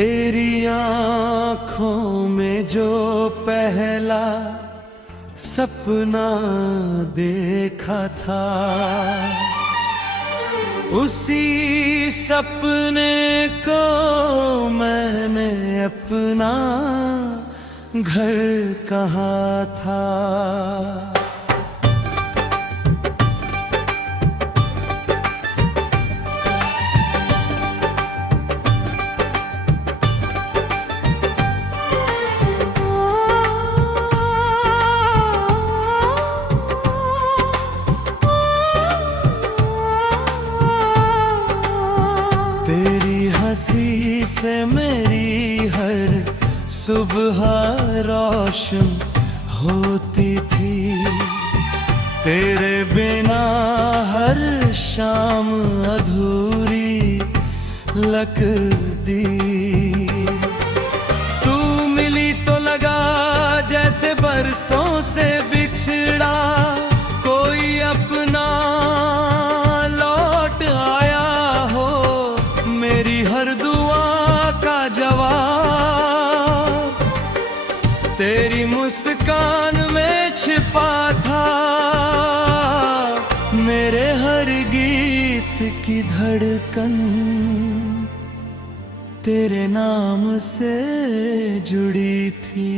तेरी आँखों में जो पहला सपना देखा था, उसी सपने को मैंने अपना घर कहा था। तेरी हंसी से मेरी हर सुबह रोशन होती थी, तेरे बिना हर शाम अधूरी लगती। तू मिली तो लगा जैसे बरसों से बिछड़ा कोई अपना लौट आया हो, मेरी हर दुआ का जवाब तेरी मुस्कान में छिपा था। मेरे हर गीत की धड़कन तेरे नाम से जुड़ी थी।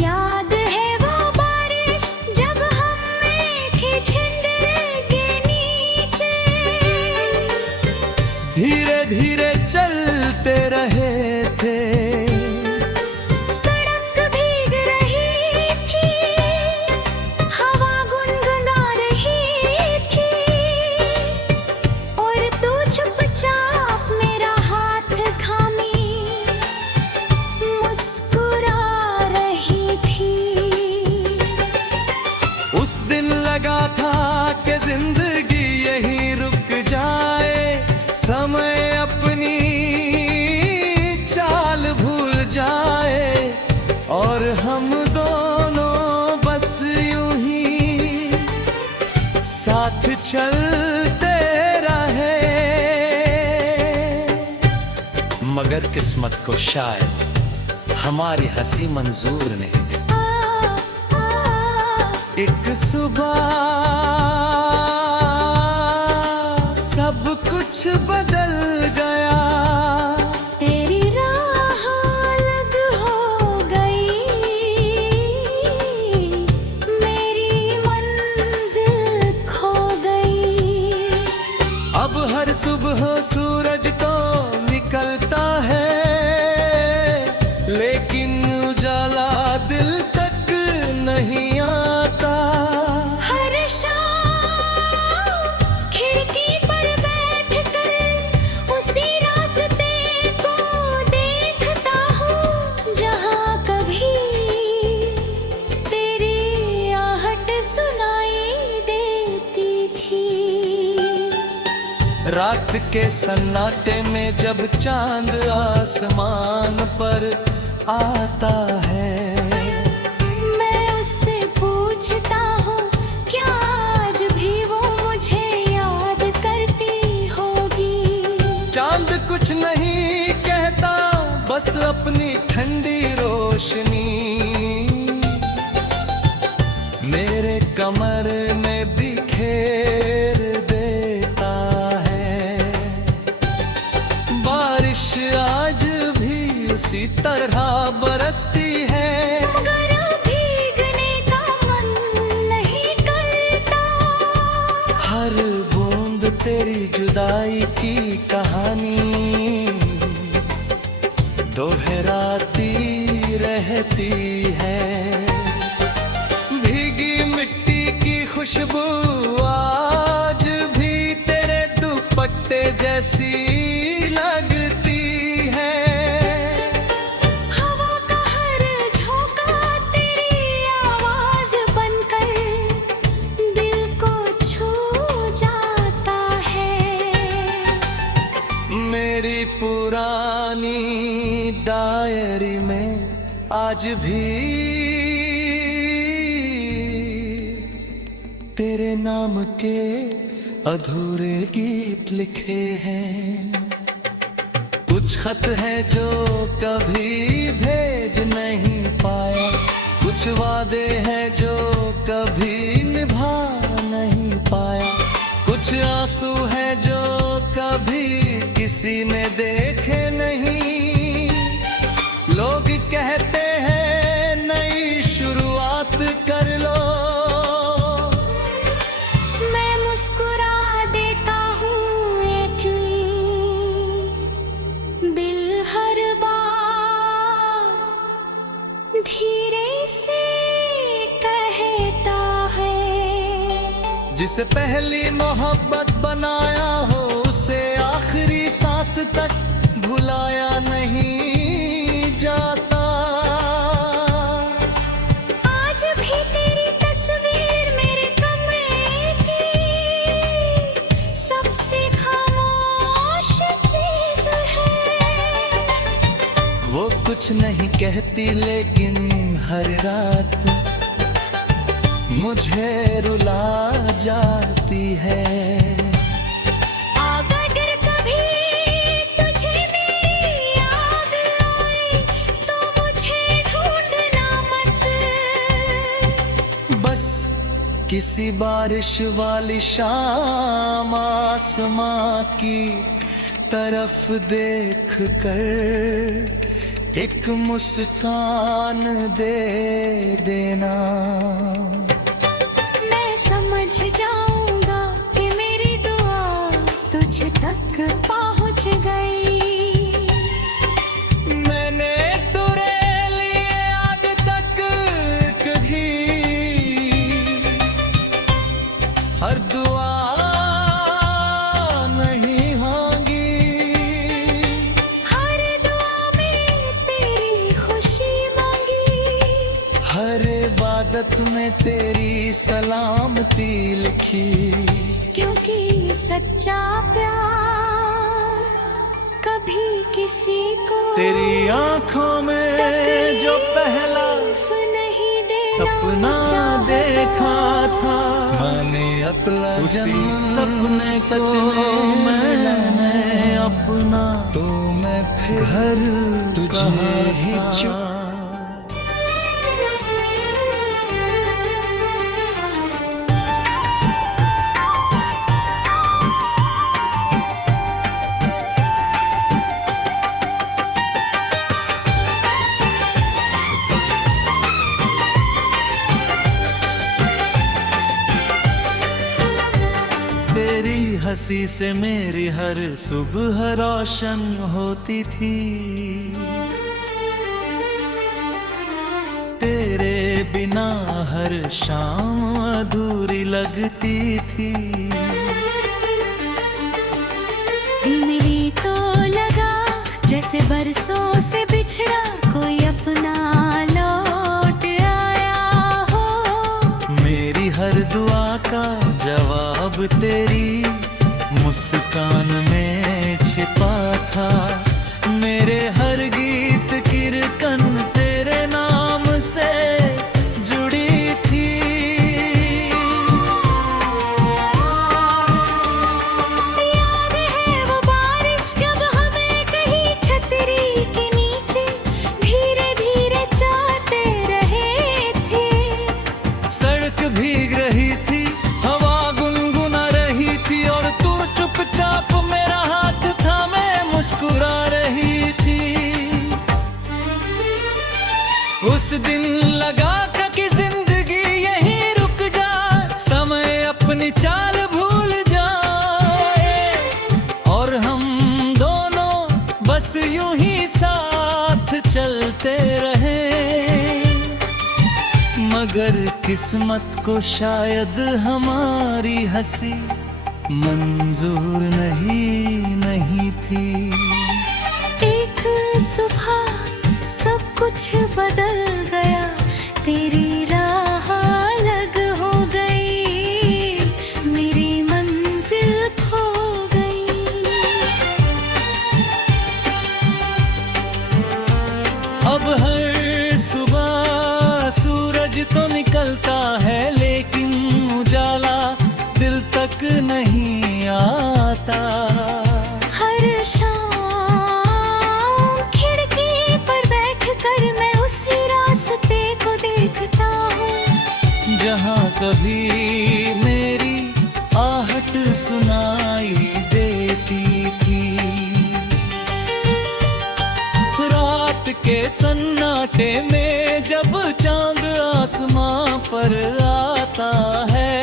याद है वो बारिश जब हम में थे छिंदर के नीचे, धीरे धीरे चलते रहे थे, सड़क भीग रही थी, हवा गुनगुना रही थी, और तू चुपचाप मेरा हाथ थामी मुस्कुरा रही थी। उस दिन लगा था कि जिंदगी यहीं रुक जाए, समय अपनी चाल भूल जाए और हम दोनों बस यूं ही साथ चलते रहे। मगर किस्मत को शायद हमारी हंसी मंजूर नहीं थी। एक सुबह सब कुछ बदल गया, तेरी राह अलग हो गई, मेरी मंजिल खो गई। अब हर सुबह सूरज तो निकलता है, लेकिन उजाला दिल तक नहीं आता। हर शाम खिड़की पर बैठकर उसी रास्ते को देखता हूँ, जहाँ कभी तेरी आहट सुनाई देती थी। रात के सन्नाटे में जब चांद आसमान पर आता है, मैं उससे पूछता हूँ क्या आज भी वो मुझे याद करती होगी। चांद कुछ नहीं कहता, बस अपनी ठंडी रोशनी मेरे कमर में बिखेर देता है। बारिश आज भी उसी तरह बरसती है, मगर भीगने का मन नहीं करता। हर बूंद तेरी जुदाई की कहानी दोहराती रहती है। भीगी मिट्टी की खुशबू आज भी तेरे दुपट्टे जैसी लगती है। हवा का हर झोंका तेरी आवाज बनकर दिल को छू जाता है। मेरी पुरानी डायरी में आज भी तेरे नाम के अधूरे गीत लिखे हैं। कुछ खत है जो कभी भेज नहीं पाया, कुछ वादे हैं जो कभी निभा नहीं पाया, कुछ आंसू है जो कभी किसी ने देखे नहीं। लोग कहते हैं नई शुरुआत कर लो, मैं मुस्कुरा देता हूँ एक दिल हर बार धीरे से कहता है। जिसे पहली मोहब्बत बनाया हो उसे आखिरी सांस तक भुलाया नहीं जाता। आज भी तेरी तस्वीर मेरे कमरे की सबसे खामोश चीज है। वो कुछ नहीं कहती लेकिन हर रात मुझे रुला जाती है। अगर कभी तुझे मेरी याद आए तो मुझे ढूंढना मत। बस किसी बारिश वाली शाम आसमां की तरफ देख कर एक मुस्कान दे देना। मैं समझ जाऊंगा कि मेरी दुआ तुझ तक पहुंच गई। मैंने तेरे लिए आज तक कभी हर दुआ नहीं मांगी, हर दुआ में तेरी खुशी मांगी, हर इबादत में तेरी सलामती लिखी। क्योंकि सच्चा प्यार कभी किसी को तेरी आंखों में जो पहला तकलीफ नहीं देना सपना चाहता। देखा था मैंने अगला जन्म सपने सच को में मैंने अपना तो मैं फिर घर तुझे ही कहा चुप था। तेरी हंसी से मेरी हर सुबह रोशन होती थी, तेरे बिना हर शाम अधूरी लगती थी। दिल मेरी तो लगा जैसे बरसों से बिछड़ा कोई अपना लौट आया हो। मेरी हर दुआ का जवाब तेरी मुस्कान में छिपा था। मेरे हर गीत की रकन तेरे नाम से जुड़ी थी। याद है वो बारिश जब हमें कहीं छतरी के नीचे धीरे धीरे जाते रहे थे। सड़क भीग रही थी, हवा गुनगुना रही थी और तू चुपचाप मेरा हाथ थामे मुस्कुरा रही थी। उस दिन लगा था कि जिंदगी यहीं रुक जाए, समय अपनी चाल भूल जाए और हम दोनों बस यूं ही साथ चलते रहे। मगर किस्मत को शायद हमारी हंसी मंजूर नहीं थी। एक सुबह सब कुछ बदल गया, तेरी राह अलग हो गई, मेरी मंजिल खो गई। अब हर सुबह सूरज तो निकलता है लेकिन उजाला तक नहीं आता। हर शाम खिड़की पर बैठकर मैं उसी रास्ते को देखता हूँ जहाँ कभी मेरी आहट सुनाई देती थी। रात के सन्नाटे में जब चांद आसमां पर आता है,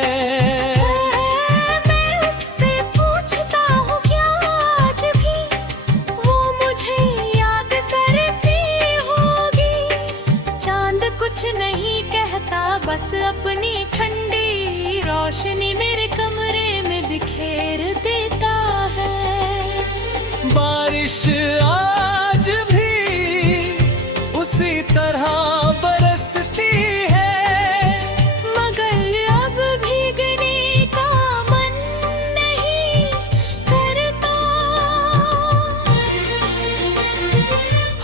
मैं उससे पूछता हूँ क्या आज भी वो मुझे याद करती होगी। चांद कुछ नहीं कहता, बस अपनी ठंडी रोशनी मेरे कमरे में बिखेर देता है। बारिश आज भी उसी तरह बरसती है, मगर अब भीगने का मन नहीं करता।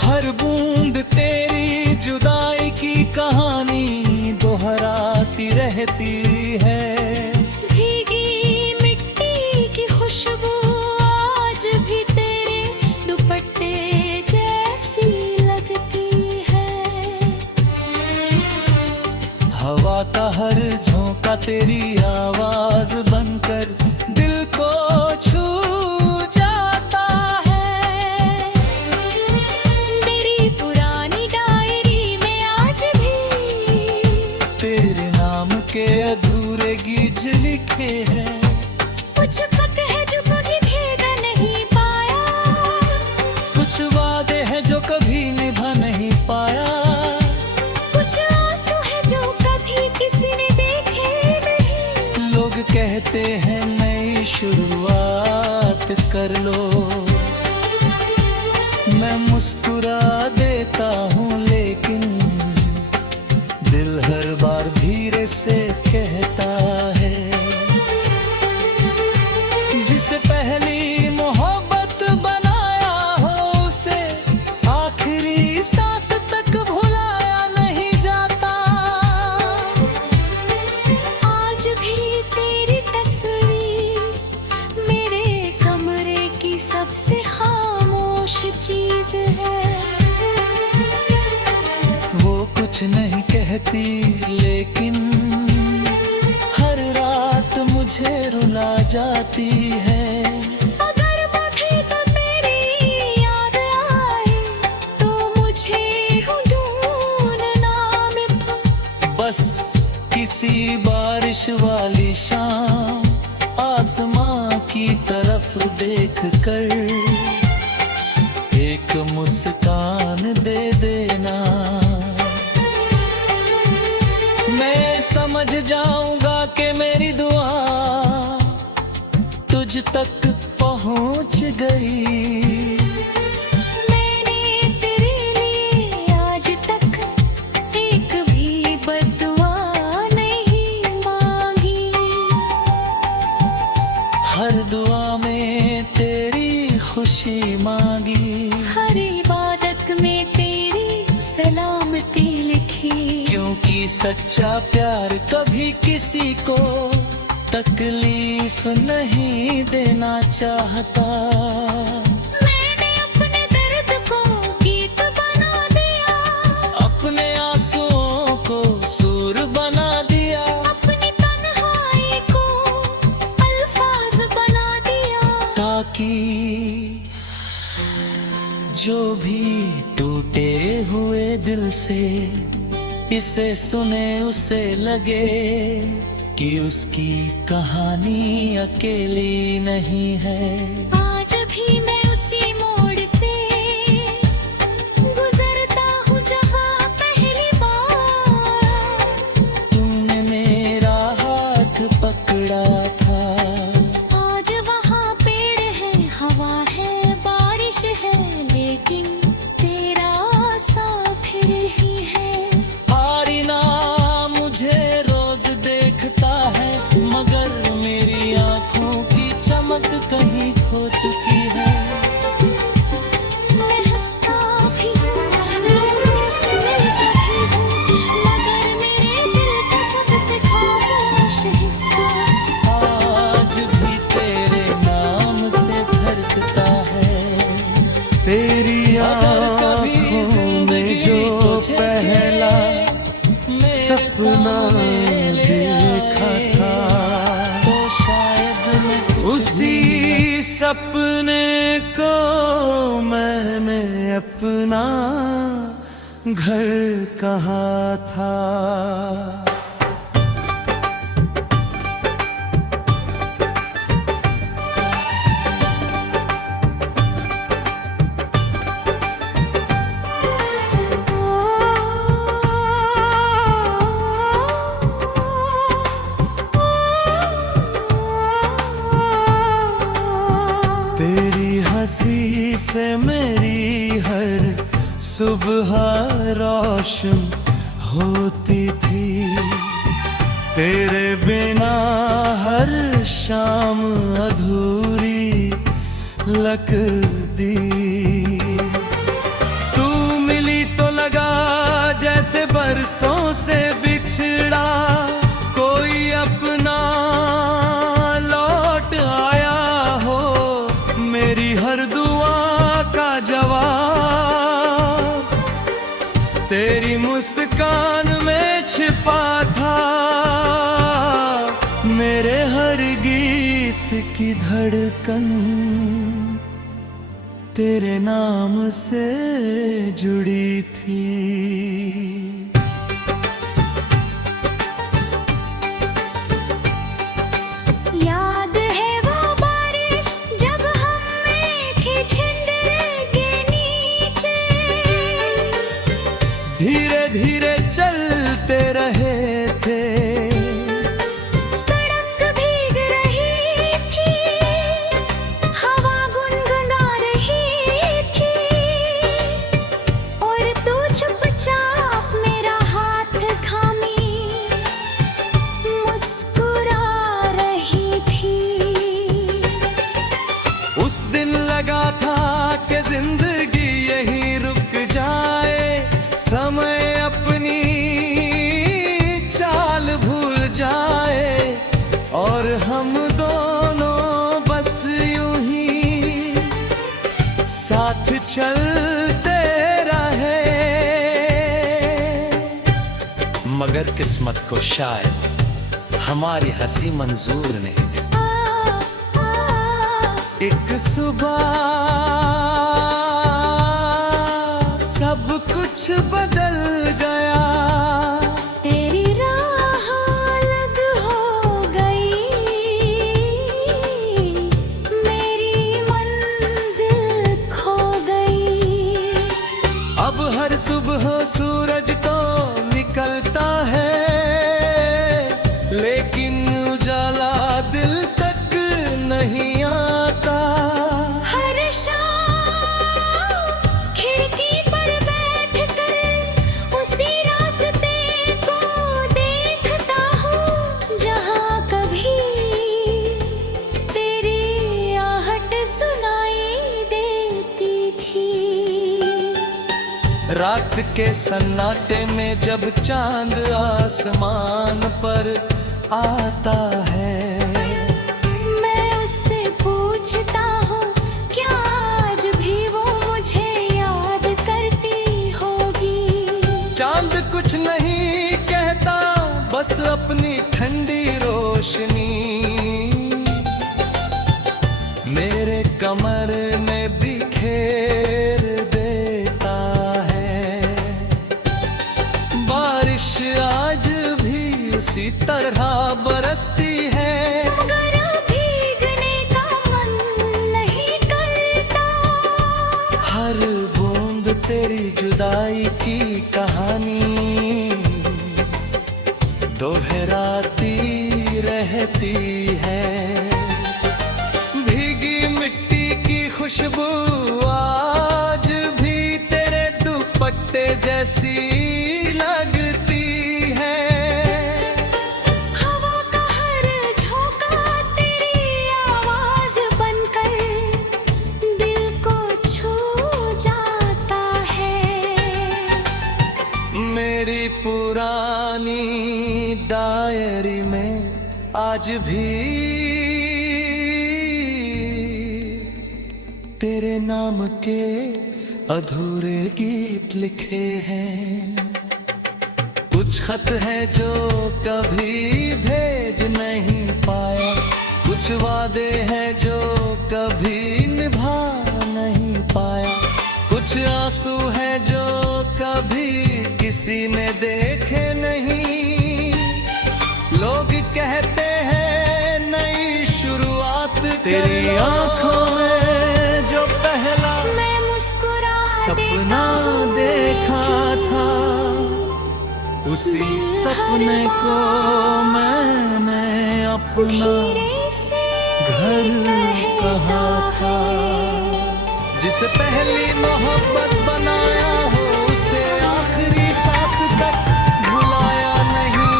हर बूंद तेरी जुदाई की कहानी दोहराती रहती है। भीगी मिट्टी की खुशबू आज भी तेरे दुपट्टे जैसी लगती है। हवा का हर झोंका तेरी आवाज बनकर दिल को छू जाता है। मेरी पुरानी डायरी में आज भी तेरे नाम के अधूरे गीत लिखे हैं। कुछ खत है जो कभी भेजा नहीं पाया, कुछ वादे हैं जो कभी निभा नहीं पाया। कुछ आंसू है जो कभी किसी ने देखे नहीं। लोग कहते हैं नई शुरुआत कर लो, मैं मुस्कुरा देता हूँ, लेकिन दिल हर बार धीरे से कहता है। जिसे पहली मोहब्बत बनाया हो उसे आखिरी सांस तक भुलाया नहीं जाता। आज भी तेरी तस्वीर मेरे कमरे की सबसे खामोश चीज है। वो कुछ नहीं कहती, लेकिन हर रात मुझे रुला जाती है। अगर मुझे तो तेरी याद आए तो मुझे ढूंढना मिटा। बस किसी बारिश वाली शाम आसमां की तरफ देखकर एक मुस्कान दे देना। मैं समझ जाऊंगा कि मेरी दुआ तुझ तक पहुंच गई। मैंने तेरे लिए आज तक एक भी बद्दुआ नहीं मांगी। हर दुआ में तेरी खुशी मांगी, हर इबादत में तेरी सलामती लिखी। क्योंकि सच्चा प्यार कभी किसी को तकलीफ नहीं देना चाहता। मैंने अपने दर्द को गीत बना दिया, अपने आंसुओं को सुर बना दिया, अपनी तन्हाई को अल्फाज बना दिया। ताकि जो भी टूटे हुए दिल से इसे सुने उसे लगे कि उसकी कहानी अकेली नहीं है। आज भी मैं उसी मोड़ से गुजरता हूँ जहाँ पहली बार तूने मेरा हाथ पकड़ा था। आज वहाँ पेड़ है, हवा है, बारिश है, लेकिन तेरा सा फिर ही है। आईना मुझे रोज देखता है, मगर मेरी आंखों की चमक कहीं खो सपना देखा था, तो शायद मैं कुछ उसी सपने को मैंने अपना घर कहा था। तेरी हंसी से मेरी हर सुबह रोशन होती थी, तेरे बिना हर शाम अधूरी लगती। तू मिली तो लगा जैसे बरसों से बिछड़ा कोई अपना लौट आया हो, मेरी हर दुआ का जवाब तेरी मुस्कान में छिपा था। मेरे हर गीत की धड़कन तेरे नाम से जुड़ी थी। याद है वो बारिश जब हम थे झंडे के नीचे, धीरे धीरे चलते रहे थे, सड़क भीग रही थी, हवा गुनगुना रही थी, और तू चुपचाप मेरा हाथ थामी मुस्कुरा रही थी। उस दिन लगा था कि जिंदगी यहीं रुक जाए, समय अपनी चाल भूल जाए, और हम दोनों बस यूं ही साथ चलते रहे। मगर किस्मत को शायद हमारी हंसी मंजूर नहीं थी। एक सुबह सब कुछ बदल गया, तेरी राह अलग हो गई, मेरी मंजिल खो गई। अब हर सुबह सूरज तो निकलता है, लेकिन उजाला दिल तक नहीं आता। हर शाम खिड़की पर बैठकर उसी रास्ते को देखता हूँ, जहाँ कभी तेरी आहट सुनाई देती थी। रात के सन्नाटे में जब चांद आसमान पर आता है, मैं उससे पूछता हूँ क्या आज भी वो मुझे याद करती होगी। चांद कुछ नहीं कहता, बस अपनी ठंडी रोशनी मेरे कमर में बिखेर देता है। बारिश आज भी उसी तरह बरसती है, मगर भीगने का मन नहीं करता। हर बूंद तेरी जुदाई की कहानी दोहराती रहती है। भीगी मिट्टी की खुशबू आज भी तेरे दुपट्टे जैसी लगती है। हवा का हर झोंका तेरी आवाज बनकर दिल को छू जाता है। मेरी पुरानी डायरी में आज भी तेरे नाम के अधूरे गीत लिखे हैं। कुछ कुछ खत है जो कभी भेज नहीं पाया, कुछ वादे हैं जो कभी निभा नहीं पाया, कुछ आंसू है जो कभी किसी ने देखे नहीं। लोग कहते हैं नई शुरुआत तेरी आंखों में जो पहला मैं मुस्कुरा सपना देखा था, उसी सपने को मैंने अपना धीरे से घर कहा था। जिसे पहली मोहब्बत बनाया हो उसे आखिरी सांस तक भुलाया नहीं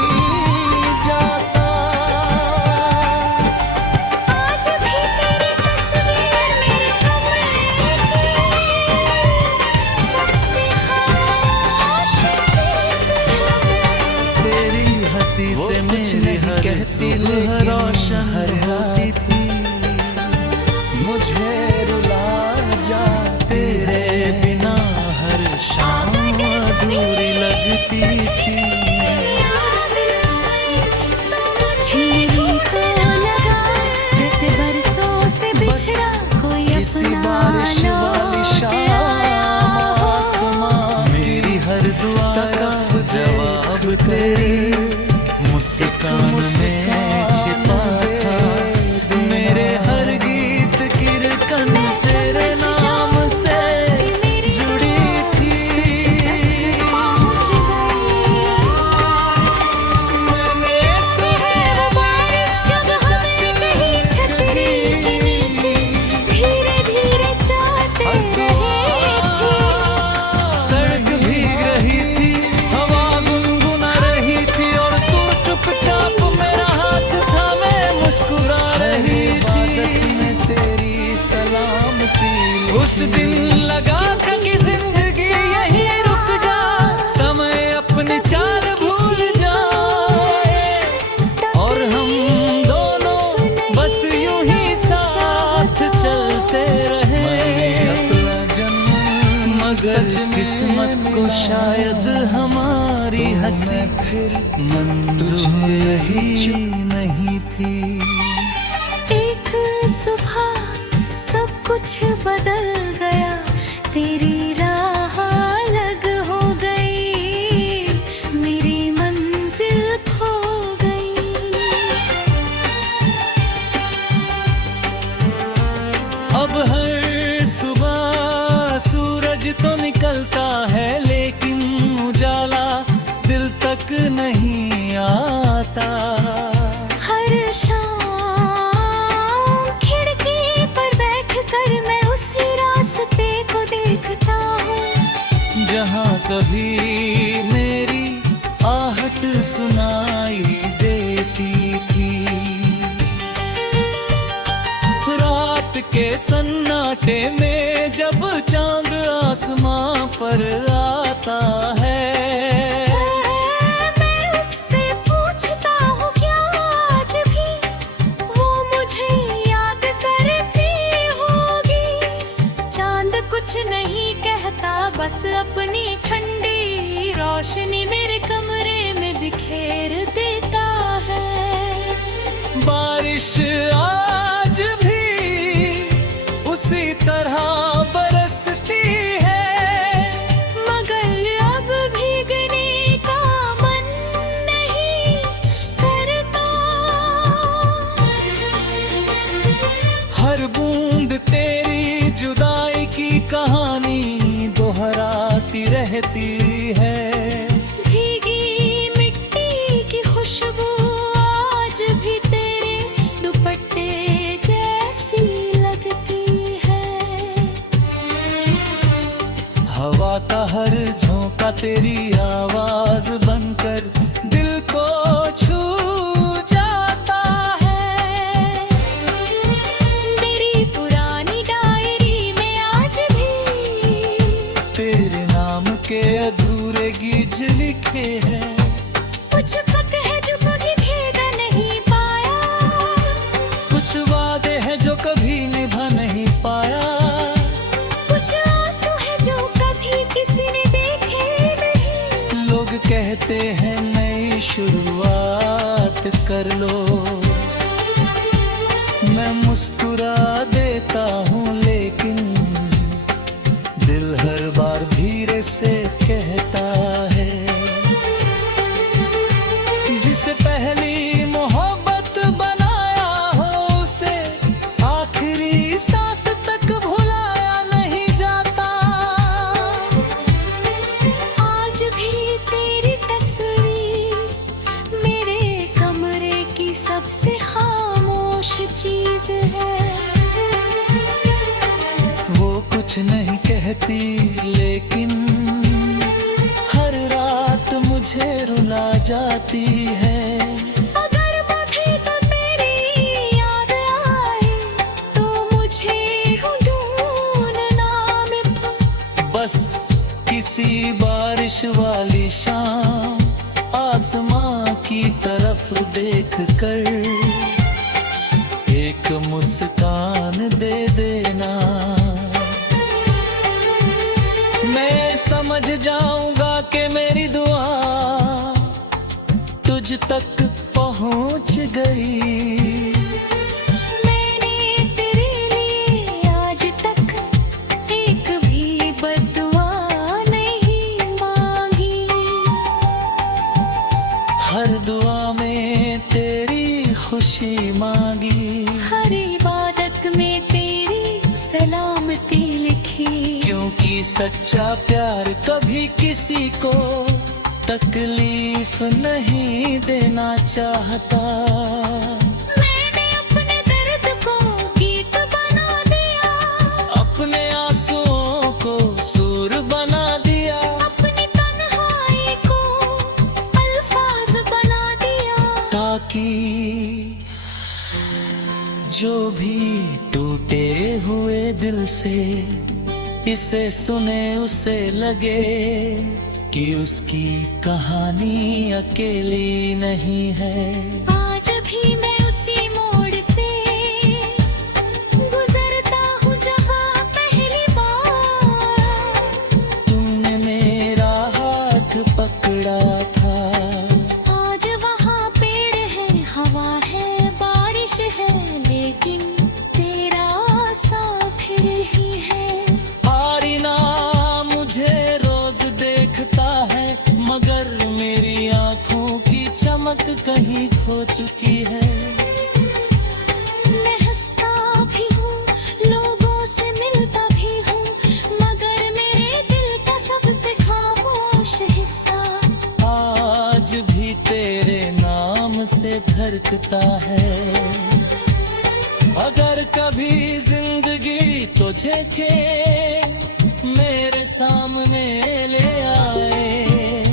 जाता। आज भी तेरी तस्वीर मेरे कमरे की सबसे खास चीज है। तेरी हंसी वो से कुछ मेरी नहीं हर कहती सुबह लेकिन रोशन हर होती थी। मुझे रुला जा तेरे बिना हर शाम अधूरी लगती थी। याद आई तो मुझे भी तो लगा जैसे बरसों से बिछड़ा कोई किसी अपना बारिश वाली लौट शाम आसमां मेरी हर दुआ का तरफ जवाब देख तेरी मुस्कान में छिपा था। मेरे हर गीत की रकन तेरे नाम से जुड़ी थी। पहुंच गई मैंने है वो बारिश जब हमें कहीं छतरी के नीचे धीरे धीरे जाते रहे थे। सड़क भीग रही थी, हवा गुनगुना रही थी और तू चुपचाप मेरा हाथ थामे मुस्कुरा रही इबादत थी। में तेरी सलामती उस दिन लगा था कि जिंदगी यहीं रुक जा, समय अपनी चाल भूल जाए और हम दोनों बस यूं ही साथ चलते रहे। अगला जन्म मगर सच में किस्मत को मिला शायद हमारी हंसी मैं फिर मंजूर ही नहीं थी। एक सुबह सब कुछ बदल गया, तेरी राह अलग हो गई, मेरी मंजिल खो गई। अब हर सुबह सूरज तो निकलता है लेकिन उजाला दिल तक नहीं आता। हर शाम खिड़की पर बैठकर मैं उसी रास्ते को देखता हूँ जहाँ कभी मेरी आहट सुनाई देती थी। रात के सन्नाटे में जब चांद आसमां पर आता है, मैं उससे पूछता हूँ क्या आज भी वो मुझे याद करती होगी। चांद कुछ नहीं कहता, बस अपनी ठंडी रोशनी मेरे कमरे में बिखेर देता है। बारिश आज भी उसी तरह बरसती है। मगर अब भीगने का मन नहीं करता। हर बूंद तेरी जुदाई की कहानी दोहराती रहती है। भीगी मिट्टी की खुशबू आज भी तेरे दुपट्टे जैसी लगती है। हवा का हर झोंका तेरी आवाज बनकर दिल को छू जाता है। मेरी पुरानी डायरी में आज भी तेरे नाम के अधूरे गीत लिखे हैं। कुछ खत है जो कभी भेजा नहीं पाया, कुछ वादे हैं जो कभी निभा नहीं पाया। कुछ आंसू है जो कभी किसी ने देखे नहीं। लोग लोग कहते हैं नई शुरुआत कर लो, मैं मुस्कुरा देता हूँ लेकिन दिल हर बार धीरे से कहता है, जिसे पहली मोहब्बत बनाया हो उसे आखिरी सांस तक भुलाया नहीं जाता। आज भी तेरी तस्वीर मेरे कमरे की सबसे खामोश चीज है। वो कुछ नहीं कहती लेकिन हर रात मुझे रुला जाती है। अगर मुझे तो मेरी याद आए तो मुझे यूं ढूंढना मिटा। बस किसी बारिश वाली शाम आसमां की तरफ देख कर एक मुस्कान दे देना, मैं समझ जाऊंगा कि मेरी दुआ तुझ तक पहुंच गई। मैंने तेरे लिए आज तक एक भी बद्दुआ नहीं मांगी। हर दुआ में तेरी खुशी मांगी, हर इबादत में तेरी सलामती लिखी। क्योंकि सच्चा प्यार कभी किसी को तकलीफ नहीं देना चाहता। मैंने अपने दर्द को गीत बना दिया, अपने आंसुओं को सुर बना दिया, अपनी तन्हाई को अल्फाज बना दिया, ताकि जो भी टूटे हुए दिल से इसे सुने उसे लगे कि उसकी कहानी अकेली नहीं है। आज भी मैं उसी मोड़ से गुजरता हूँ जहाँ पहली बार तूने मेरा हाथ पकड़ा था। आज वहाँ पेड़ है, हवा है, बारिश है, लेकिन तेरा सा फिर ही है। आईना मुझे रोज देखता है मगर मेरी आंखों की चमक कहीं खो चुकी है। मैं हंसता भी हूँ, लोगों से मिलता भी हूँ, मगर मेरे दिल का सबसे खामोश हिस्सा आज भी तेरे नाम से धड़कता है। अगर कभी जिंदगी तुझे के मेरे सामने ले आए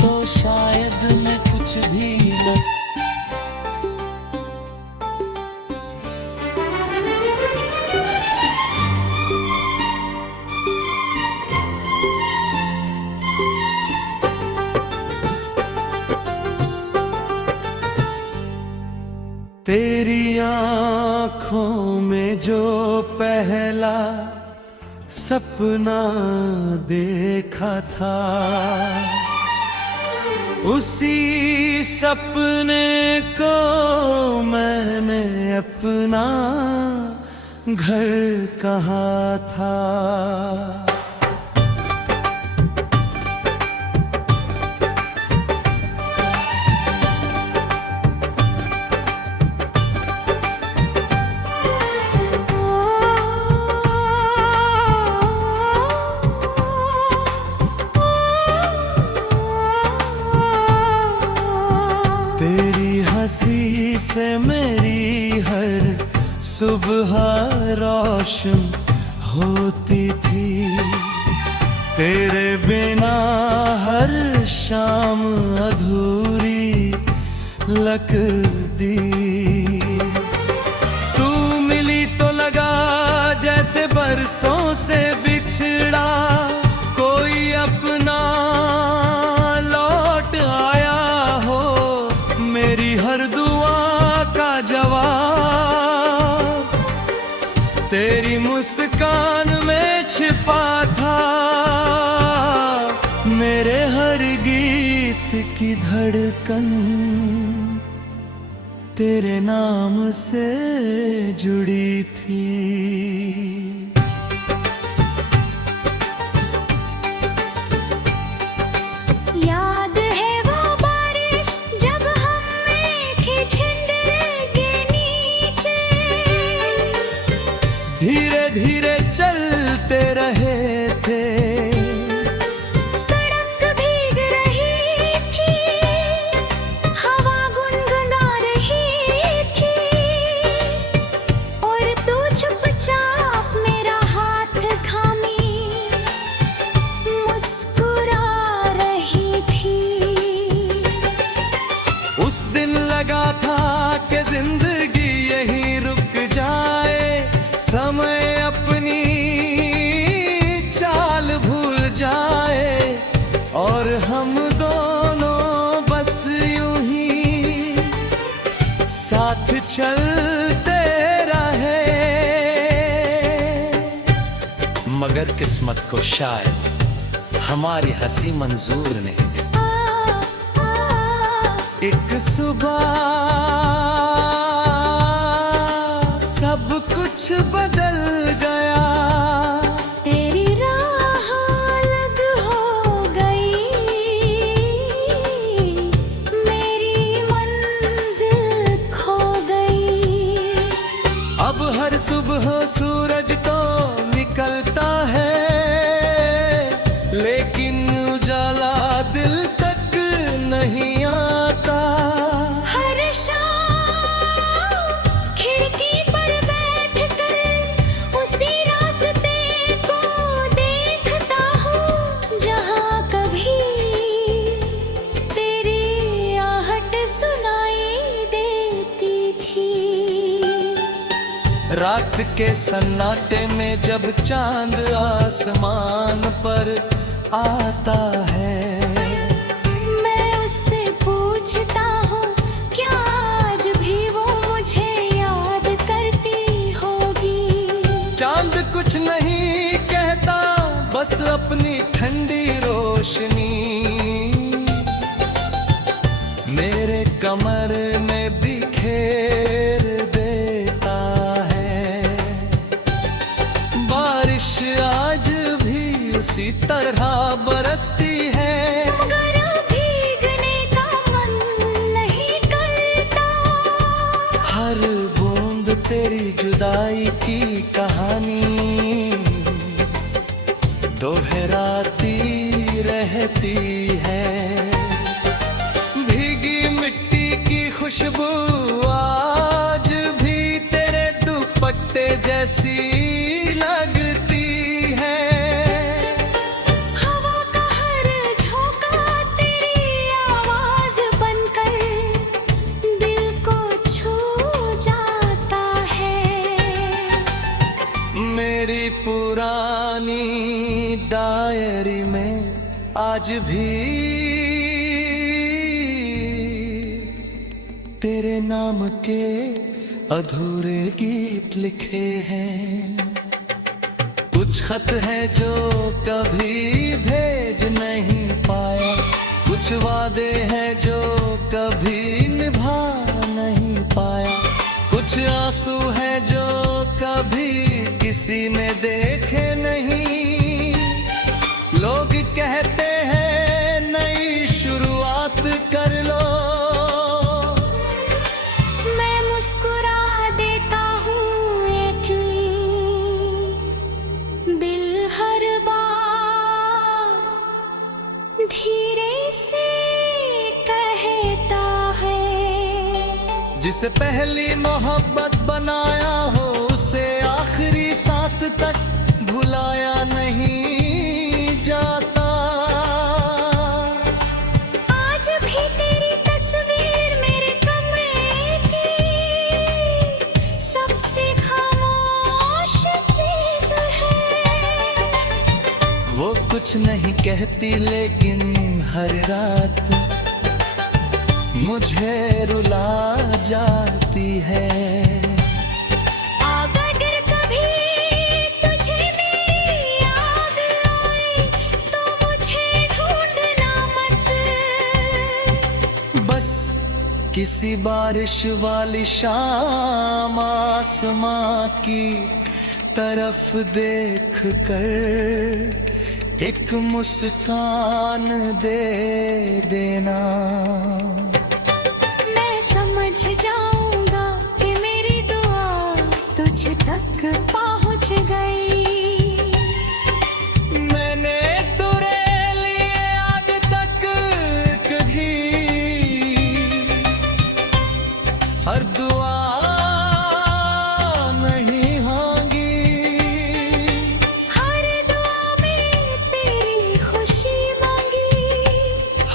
तो शायद मैं कुछ भी न तेरी आँखों में जो पहला सपना देखा था उसी सपने को मैंने अपना घर कहा था। तेरी हंसी से मेरी हर सुबह रोशन होती थी, तेरे बिना हर शाम अधूरी लगती। तू मिली तो लगा जैसे बरसों से बिछड़ा कोई अपना लौट आया हो, मेरी हर दुआ का जवाब तेरी मुस्कान में छिपा था। मेरे हर गीत की धड़कन तेरे नाम से जुड़ी थी। याद है वो बारिश जब हम थे छिंदर के नीचे, धीरे धीरे चलते रहे थे, सड़क भीग रही थी, हवा गुनगुना रही थी, और तू चुपचाप मेरा हाथ थामी मुस्कुरा रही थी। उस दिन लगा था कि जिंदगी यहीं रुक जाए, समय अपनी चाल भूल जाए, और हम दोनों बस यूं ही साथ चलते रहे। मगर किस्मत को शायद हमारी हंसी मंजूर नहीं थी। एक सुबह सब कुछ बदल गया, तेरी राह अलग हो गई, मेरी मंजिल खो गई। अब हर सुबह सूरज तो निकलता है, लेकिन उजाला दिल तक नहीं आता। हर शाम खिड़की पर बैठकर उसी रास्ते को देखता हूँ, जहाँ कभी तेरी आहट सुनाई देती थी। रात के सन्नाटे में जब चांद आसमान पर आता है, मैं उससे पूछता हूँ, क्या आज भी वो मुझे याद करती होगी। चांद कुछ नहीं कहता, बस अपनी ठंडी रोशनी मेरे कमर में बिखेर देता है। बारिश आज भी उसी तरह बरसती है, मगर भीगने का मन नहीं करता। हर बूंद तेरी जुदाई की कहानी दोहराती रहती है। भीगी मिट्टी की खुशबू आज भी तेरे दुपट्टे जैसी लगती है। हवा का हर झोंका तेरी आवाज बनकर दिल को छू जाता है। मेरी पुरानी डायरी में आज भी तेरे नाम के अधूरे गीत लिखे हैं। कुछ खत है जो कभी भेज नहीं पाया, कुछ वादे हैं जो कभी निभा नहीं पाया, कुछ आंसू है जो कभी किसी ने देखे नहीं। लोग कहते हैं नई शुरुआत कर लो, मैं मुस्कुरा देता हूँ एकली, दिल हर बार धीरे से कहता है। जिसे पहली मोहब्बत बनाया हो, उसे आखिरी सांस तक भुलाया नहीं जाता। आज भी तेरी तस्वीर मेरे कमरे की सबसे खामोश चीज है। वो कुछ नहीं कहती, लेकिन हर रात मुझे रुला जाती है। अगर कभी तुझे मेरी याद आए तो मुझे ढूंढना मत, किसी बारिश वाली शाम आसमां की तरफ देख कर एक मुस्कान दे देना। मैं समझ जाऊंगा कि मेरी दुआ तुझ तक पहुंच गई। मैंने तेरे लिए आज तक कभी हर दुआ नहीं मांगी। हर दुआ में तेरी खुशी मांगी।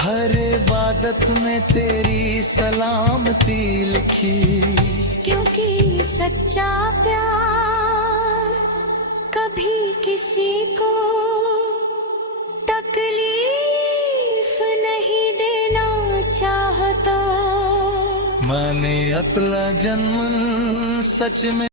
हर इबादत में तेरी सलामती लिखी। क्योंकि सच्चा प्यार कभी किसी को तकलीफ नहीं देना चाहता। मैंने अतला जन्म सच में